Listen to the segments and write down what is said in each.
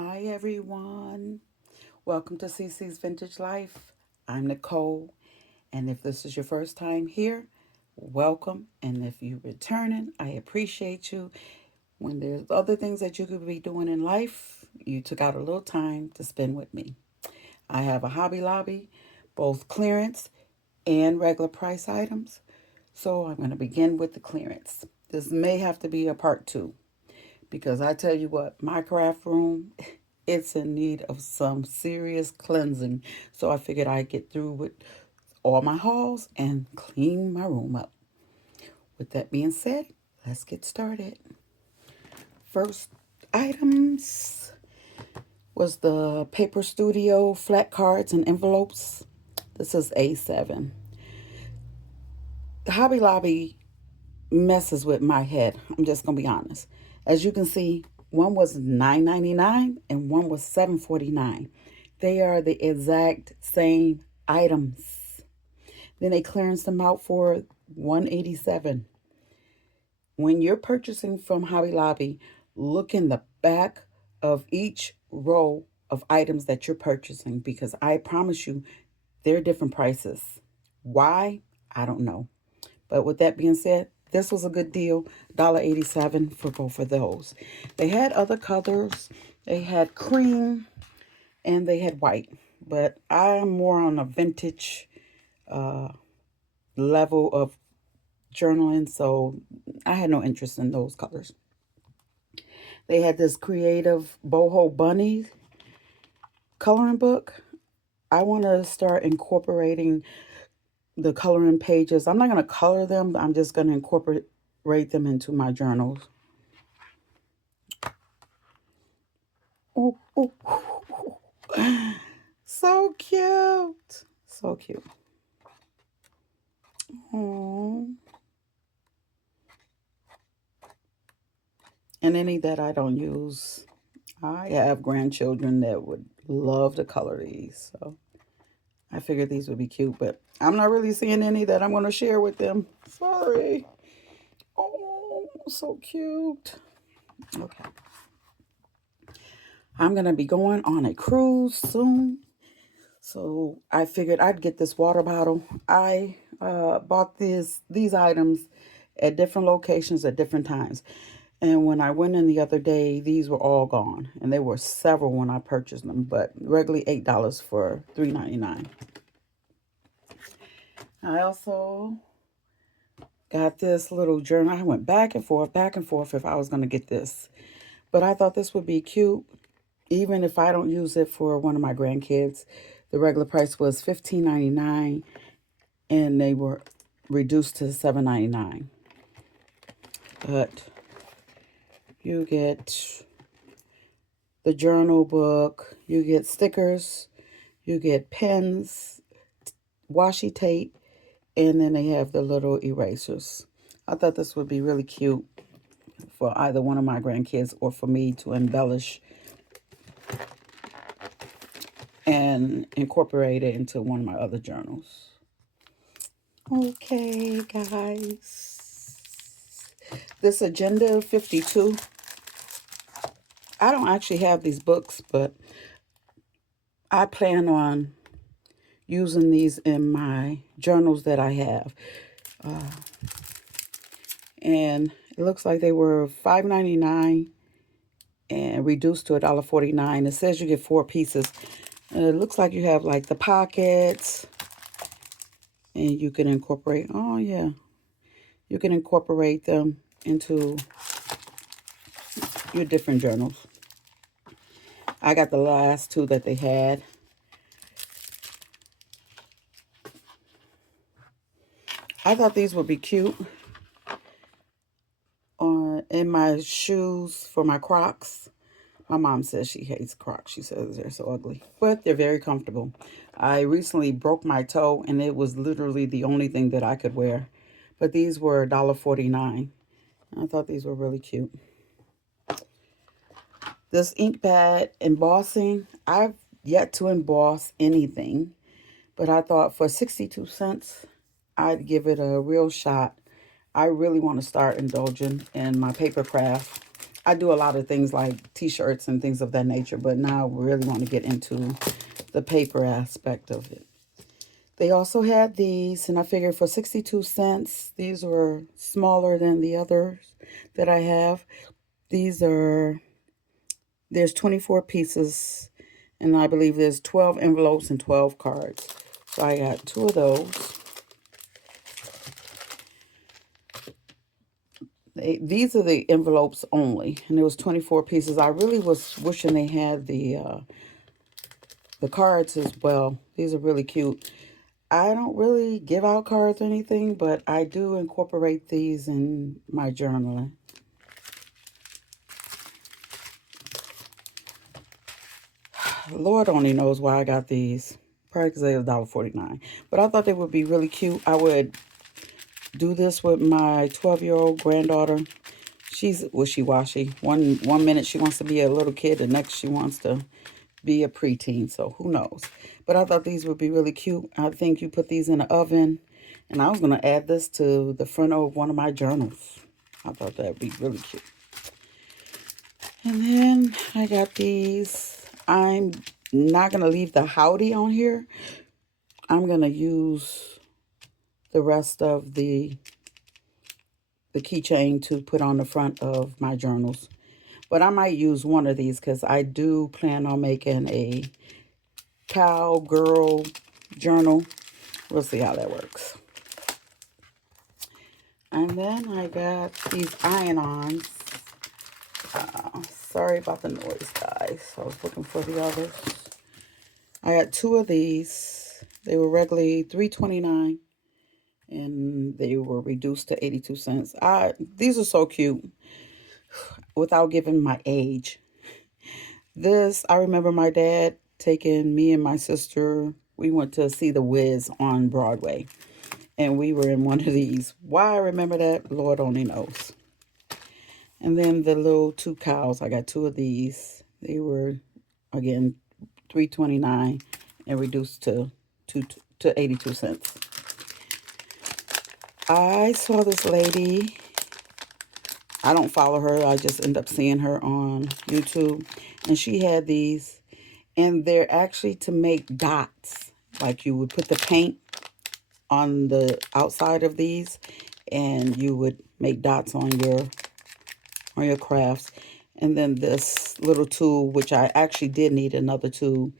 Hi, everyone. Welcome to CC's Vintage Life. I'm Nicole, and if this is your first time here, welcome. And if you're returning, I appreciate you. When there's other things that you could be doing in life, you took out a little time to spend with me. I have a Hobby Lobby, both clearance and regular price items. So I'm going to begin with the clearance. This may have to be a part two because I tell you what, my craft room, it's in need of some serious cleansing. So I figured I'd get through with all my hauls and clean my room up. With that being said, let's get started. First items was the Paper Studio flat cards and envelopes. This is A7. The Hobby Lobby messes with my head. I'm just gonna be honest. As you can see, one was $9.99 and one was $7.49. They are the exact same items. Then they clearance them out for $187. When you're purchasing from Hobby Lobby, look in the back of each row of items that you're purchasing because I promise you they're different prices. Why? I don't know. But with that being said, this was a good deal. $1.87 for both of those. They had other colors. They had cream and they had white. But I'm more on a vintage level of journaling, so I had no interest in those colors. They had this creative boho bunny coloring book. I want to start incorporating the coloring pages. I'm not going to color them. I'm just going to incorporate them into my journals. Oh, oh, so cute. So cute. Oh. And any that I don't use, I have grandchildren that would love to color these. So I figured these would be cute, but I'm not really seeing any that I'm going to share with them. Sorry. Oh, so cute. Okay. I'm going to be going on a cruise soon. So I figured I'd get this water bottle. I bought these items at different locations at different times. And when I went in the other day, these were all gone. And there were several when I purchased them, but regularly $8 for $3.99. I also got this little journal. I went back and forth if I was going to get this. But I thought this would be cute, even if I don't use it for one of my grandkids. The regular price was $15.99 and they were reduced to $7.99. But you get the journal book, you get stickers, you get pens, washi tape, and then they have the little erasers. I thought this would be really cute for either one of my grandkids or for me to embellish and incorporate it into one of my other journals. Okay, guys. This Agenda 52. I don't actually have these books, but I plan on using these in my journals that I have. And it looks like they were $5.99 and reduced to $1.49. It says you get 4 pieces. And it looks like you have like the pockets. And you can incorporate, oh yeah, you can incorporate them into your different journals. I got the last 2 that they had. I thought these would be cute in my shoes for my Crocs. My mom says she hates Crocs. She says they're so ugly, but they're very comfortable. I recently broke my toe, and it was literally the only thing that I could wear. But these were $1.49. I thought these were really cute. This ink pad embossing, I've yet to emboss anything, but I thought for 62 cents, I'd give it a real shot. I really want to start indulging in my paper craft. I do a lot of things like t-shirts and things of that nature, but now I really want to get into the paper aspect of it. They also had these, and I figured for 62 cents, these were smaller than the others that I have. These are, there's 24 pieces, and I believe there's 12 envelopes and 12 cards. So I got two of those. These are the envelopes only, and there was 24 pieces. I really was wishing they had the cards as well. These are really cute. I don't really give out cards or anything, but I do incorporate these in my journaling. Lord only knows why I got these. Probably because they were $1.49. But I thought they would be really cute. I would do this with my 12-year-old granddaughter. She's wishy-washy. One minute she wants to be a little kid, the next she wants to be a preteen, so who knows. But I thought these would be really cute. I think you put these in the oven, and I was going to add this to the front of one of my journals. I thought that would be really cute. And then I got these. I'm not going to leave the howdy on here. I'm going to use the rest of the keychain to put on the front of my journals. But I might use one of these because I do plan on making a cowgirl journal. We'll see how that works. And then I got these iron-ons. Sorry about the noise, guys. I was looking for the others. I got two of these. They were regularly $3.29, and they were reduced to 82 cents. These are so cute. Without giving my age, I remember my dad taking me and my sister. We went to see The Wiz on Broadway, and we were in one of these. Why I remember that, Lord only knows. And then the little two cows, I got two of these. They were, again, $3.29 and reduced to 82 cents. I saw this lady. I don't follow her. I just end up seeing her on YouTube. And she had these, and they're actually to make dots. Like you would put the paint on the outside of these, and you would make dots on your crafts. And then this little tool, which I actually did need another tool.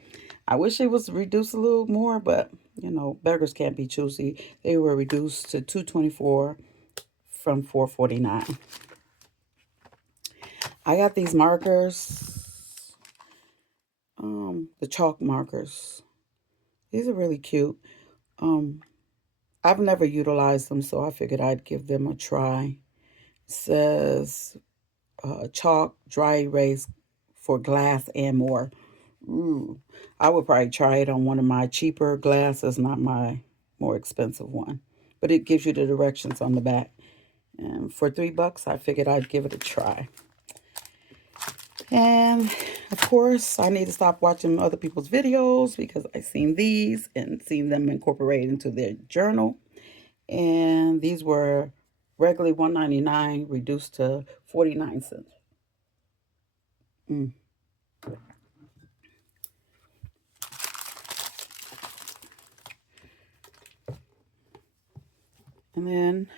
I wish it was reduced a little more, but you know, beggars can't be choosy. They were reduced to $2.24 from $4.49. I got these markers, the chalk markers. These are really cute. I've never utilized them, so I figured I'd give them a try. It says chalk dry erase for glass and more. Ooh, I would probably try it on one of my cheaper glasses, not my more expensive one. But it gives you the directions on the back. And for $3, I figured I'd give it a try. And of course, I need to stop watching other people's videos because I've seen these and seen them incorporated into their journal. And these were regularly $1.99, reduced to 49 cents. And then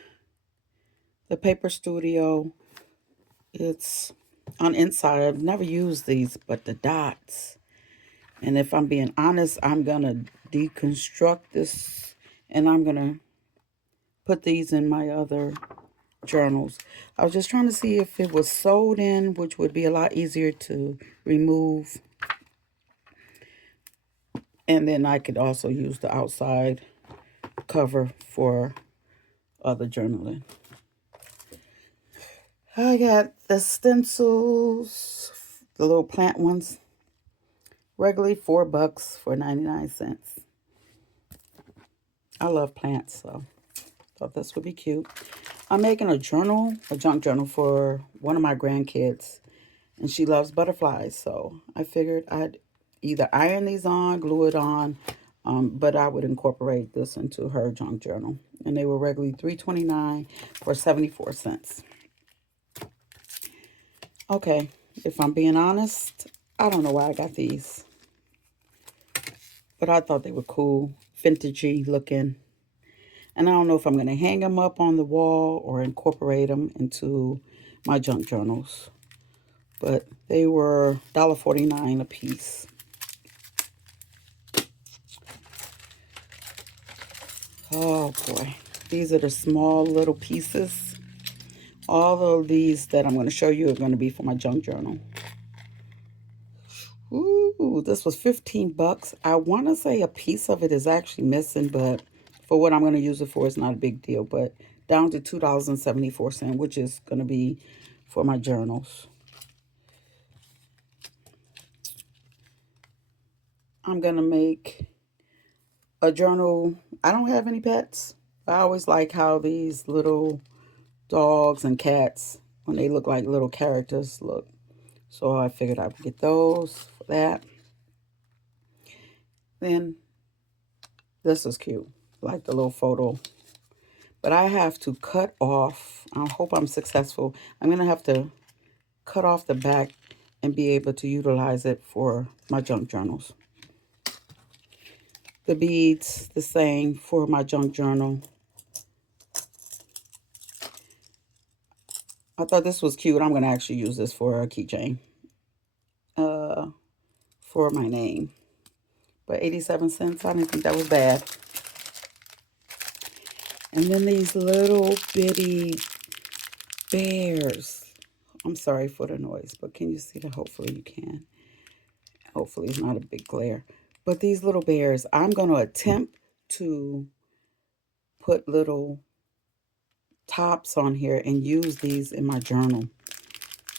the Paper Studio, it's on inside. I've never used these, but the dots. And if I'm being honest, I'm going to deconstruct this, and I'm going to put these in my other journals. I was just trying to see if it was sewed in, which would be a lot easier to remove. And then I could also use the outside cover for other journaling. I got the stencils, the little plant ones, regularly $4 for 99 cents. I love plants, so thought this would be cute. I'm making a journal, a junk journal for one of my grandkids, and she loves butterflies, so I figured I'd either iron these on, glue it on, but I would incorporate this into her junk journal. And they were regularly $3.29 for 74 cents. Okay, if I'm being honest, I don't know why I got these, but I thought they were cool, vintagey looking. And I don't know if I'm going to hang them up on the wall or incorporate them into my junk journals. But they were $1.49 a piece. Oh boy, these are the small little pieces. All of these that I'm going to show you are going to be for my junk journal. Ooh, this was 15 bucks. I want to say a piece of it is actually missing, but for what I'm going to use it for, it's not a big deal. But down to $2.74, which is going to be for my journals. I'm going to make a journal. I don't have any pets. I always like how these little dogs and cats, when they look like little characters, look. So I figured I would get those for that. Then this is cute, like the little photo. But I have to cut off, I hope I'm successful. I'm going to have to cut off the back and be able to utilize it for my junk journals. The beads, the same for my junk journal. I thought this was cute. I'm going to actually use this for a keychain for my name. But 87 cents, I didn't think that was bad. And then these little bitty bears. I'm sorry for the noise, but can you see that? Hopefully you can. Hopefully it's not a big glare. But these little bears, I'm going to attempt to put little tops on here and use these in my journal.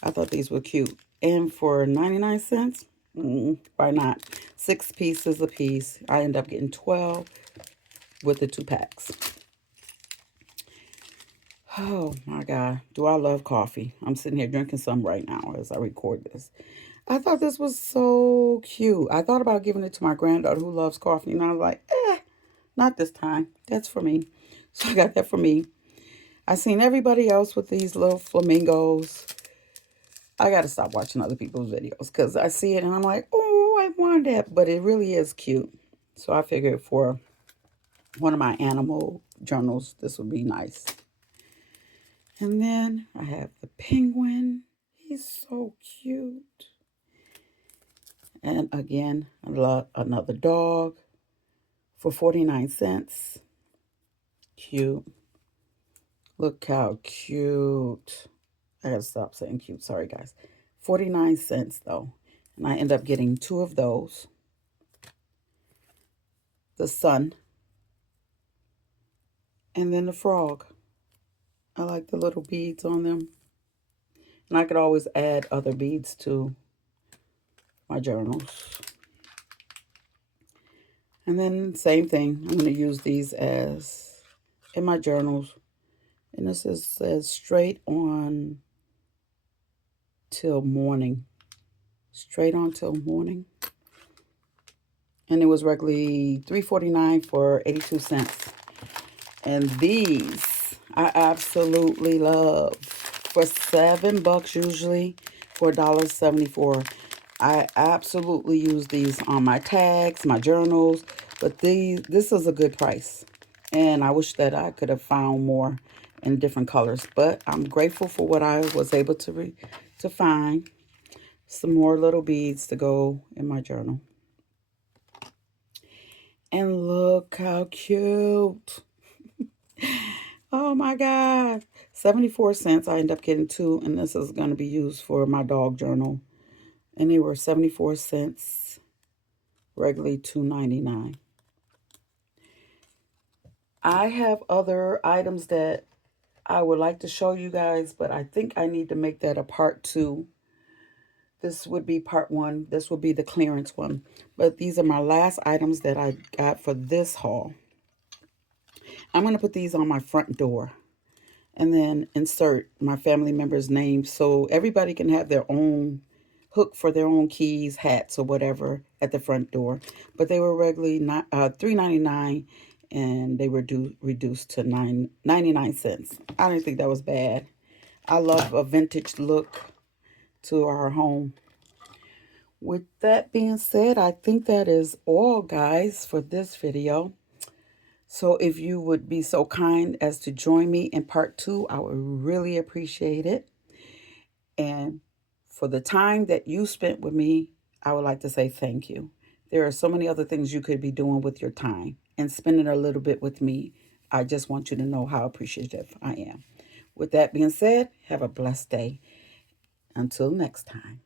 I thought these were cute. And for 99 cents, why not? 6 pieces a piece. I end up getting 12 with the 2 packs. Oh my God. Do I love coffee? I'm sitting here drinking some right now as I record this. I thought this was so cute. I thought about giving it to my granddaughter who loves coffee. And I was like, not this time. That's for me. So I got that for me. I seen everybody else with these little flamingos. I got to stop watching other people's videos because I see it and I'm like, oh, I want that. But it really is cute. So I figured for one of my animal journals, this would be nice. And then I have the penguin. He's so cute. And again, another dog for 49 cents. Cute. Look how cute. I gotta stop saying cute. Sorry, guys. 49 cents, though. And I end up getting 2 of those. The sun. And then the frog. I like the little beads on them. And I could always add other beads to my journals. And then same thing. I'm going to use these as in my journals. And this says straight on till morning. Straight on till morning. And it was regularly $3.49 for 82 cents. And these I absolutely love. For $7 usually, for $1.74. I absolutely use these on my tags, my journals, but this is a good price. And I wish that I could have found more in different colors, but I'm grateful for what I was able to find. Some more little beads to go in my journal. And look how cute. Oh my God. 74 cents. I end up getting 2, and this is going to be used for my dog journal. And they were 74 cents, regularly $2.99. I have other items that I would like to show you guys, but I think I need to make that a part 2. This would be part 1. This would be the clearance one. But these are my last items that I got for this haul. I'm going to put these on my front door and then insert my family members' names so everybody can have their own hook for their own keys, hats, or whatever at the front door. But they were regularly $3.99, and they were reduced to 99 cents. I didn't think that was bad. I love a vintage look. to our home. With that being said, I think that is all, guys, for this video. So if you would be so kind as to join me in part 2, I would really appreciate it. And for the time that you spent with me, I would like to say thank you. There are so many other things you could be doing with your time, and spending a little bit with me. I just want you to know how appreciative I am. With that being said, have a blessed day. Until next time.